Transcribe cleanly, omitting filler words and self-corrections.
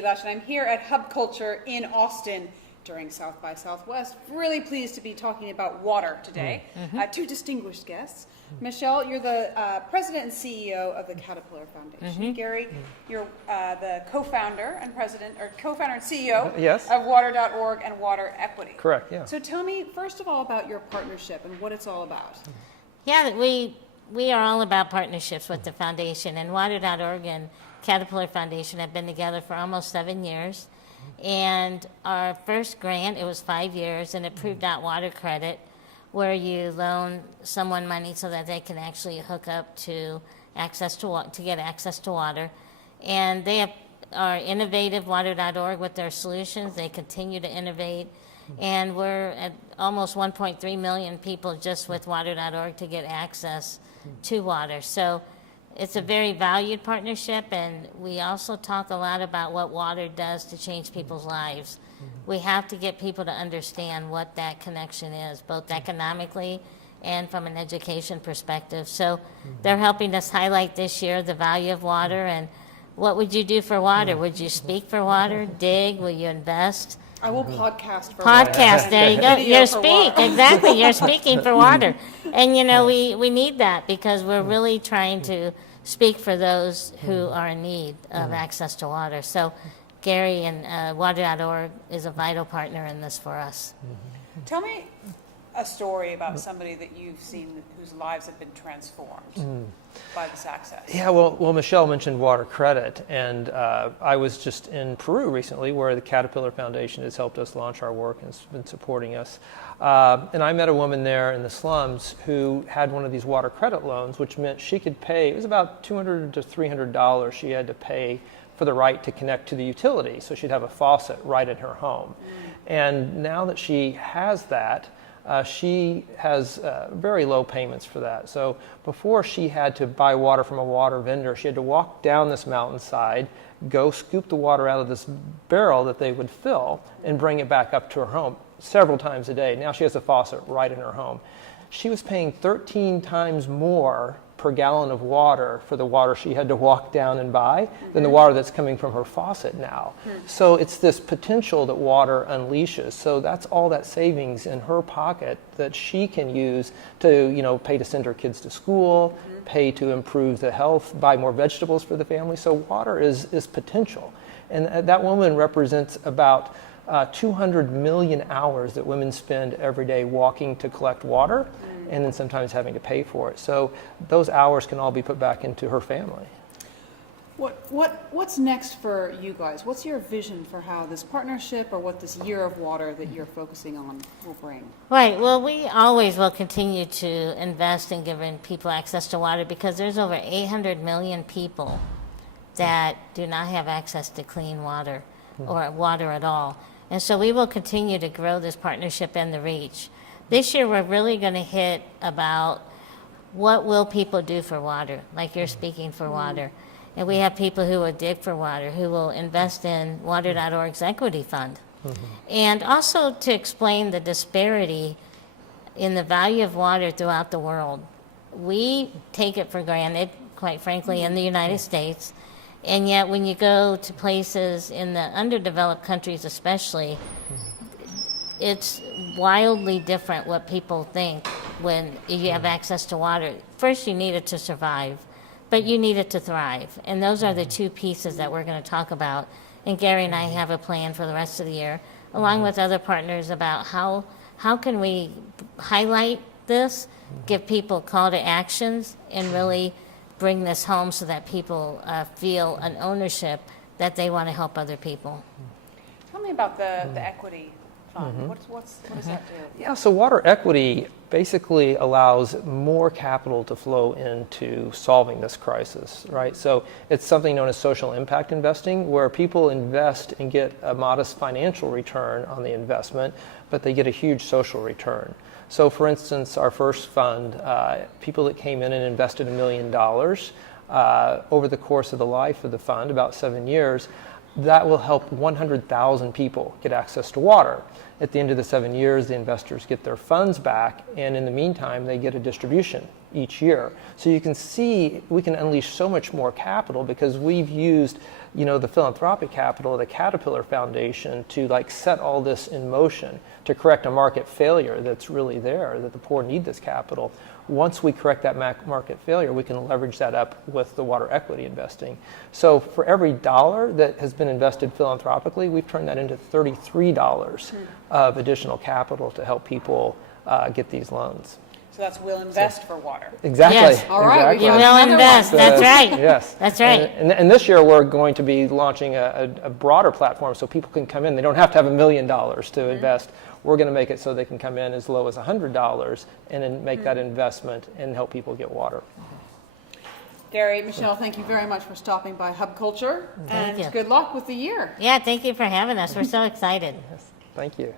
Edie Lush, and I'm here at Hub Culture in Austin during South by Southwest. Really pleased to be talking about water today. Two distinguished guests. Michelle, you're the president and CEO of the Caterpillar Foundation. Gary, you're the co-founder and CEO Yes. of Water.org and Water Equity. Correct, yeah. So tell me, first of all, about your partnership and what it's all about. Yeah, we are all about partnerships with the foundation, and Water.org and Caterpillar Foundation have been together for almost 7 years. And our first grant, it was 5 years, and it proved out water credit, where you loan someone money so that they can actually hook up to get access to water. And they are innovative, Water.org, with their solutions. They continue to innovate. And we're at almost 1.3 million people just with Water.org to get access to water. So it's a very valued partnership, and we also talk a lot about what water does to change people's lives. We have to get people to understand what that connection is, both economically and from an education perspective. So they're helping us highlight this year the value of water, and what would you do for water? Would you speak for water, dig, will you invest? I will podcast for Podcast, water. there you go. Video You're for water. exactly. You're speaking for water. And you know, we need that because we're really trying to speak for those who are in need of access to water. So Gary and Water.org is a vital partner in this for us. Tell me a story about somebody that you've seen whose lives have been transformed by this access. Yeah, well, Michelle mentioned water credit, and I was just in Peru recently where the Caterpillar Foundation has helped us launch our work and has been supporting us. And I met a woman there in the slums who had one of these water credit loans, which meant she could pay, it was about $200 to $300 she had to pay for the right to connect to the utility. So she'd have a faucet right in her home. And now that she has that, she has very low payments for that. So before she had to buy water from a water vendor, she had to walk down this mountainside, go scoop the water out of this barrel that they would fill, and bring it back up to her home several times a day. Now she has a faucet right in her home. She was paying 13 times more per gallon of water for the water she had to walk down and buy than the water that's coming from her faucet now. So it's this potential that water unleashes. So that's all that savings in her pocket that she can use to, pay to send her kids to school, pay to improve the health, buy more vegetables for the family. So water is potential. And that woman represents about 200 million hours that women spend every day walking to collect water, and then sometimes having to pay for it. So those hours can all be put back into her family. What's next for you guys? What's your vision for how this partnership or what this year of water that you're focusing on will bring? Right. Well, we always will continue to invest in giving people access to water because there's over 800 million people that do not have access to clean water or water at all. And so we will continue to grow this partnership and the reach. This year, we're really going to hit about what will people do for water, like you're speaking for water. And we have people who will dig for water, who will invest in Water.org's Equity Fund. And also to explain the disparity in the value of water throughout the world. We take it for granted, quite frankly, in the United States. And yet when you go to places in the underdeveloped countries especially, it's wildly different what people think when you have access to water. First, you need it to survive, but you need it to thrive. And those are the two pieces that we're going to talk about. And Gary and I have a plan for the rest of the year, along with other partners, about how can we highlight this, give people call to actions, and really bring this home so that people feel an ownership that they want to help other people. Tell me about the equity fund. What does that do? Yeah, so water equity basically allows more capital to flow into solving this crisis, right? So it's something known as social impact investing, where people invest and get a modest financial return on the investment, but they get a huge social return. So for instance, our first fund, people that came in and invested $1 million over the course of the life of the fund, about 7 years, that will help 100,000 people get access to water. At the end of the 7 years, the investors get their funds back, and in the meantime, they get a distribution each year. So you can see we can unleash so much more capital because we've used, the philanthropic capital of the Caterpillar Foundation to set all this in motion to correct a market failure that's really there, that the poor need this capital. Once we correct that market failure, we can leverage that up with the water equity investing. So for every dollar that has been invested philanthropically, we've turned that into $33 of additional capital to help people get these loans. So that's we'll invest for water. Exactly. Yes. All right, Exactly. You That's will another invest. one. That's right. Yes. That's right. And this year we're going to be launching a broader platform so people can come in. They don't have to have $1 million to invest. We're going to make it so they can come in as low as $100 and then make that investment and help people get water. Gary, Michelle, thank you very much for stopping by Hub Culture. Thank And you. good luck with the year. Yeah, thank you for having us. We're so excited. Yes. Thank you.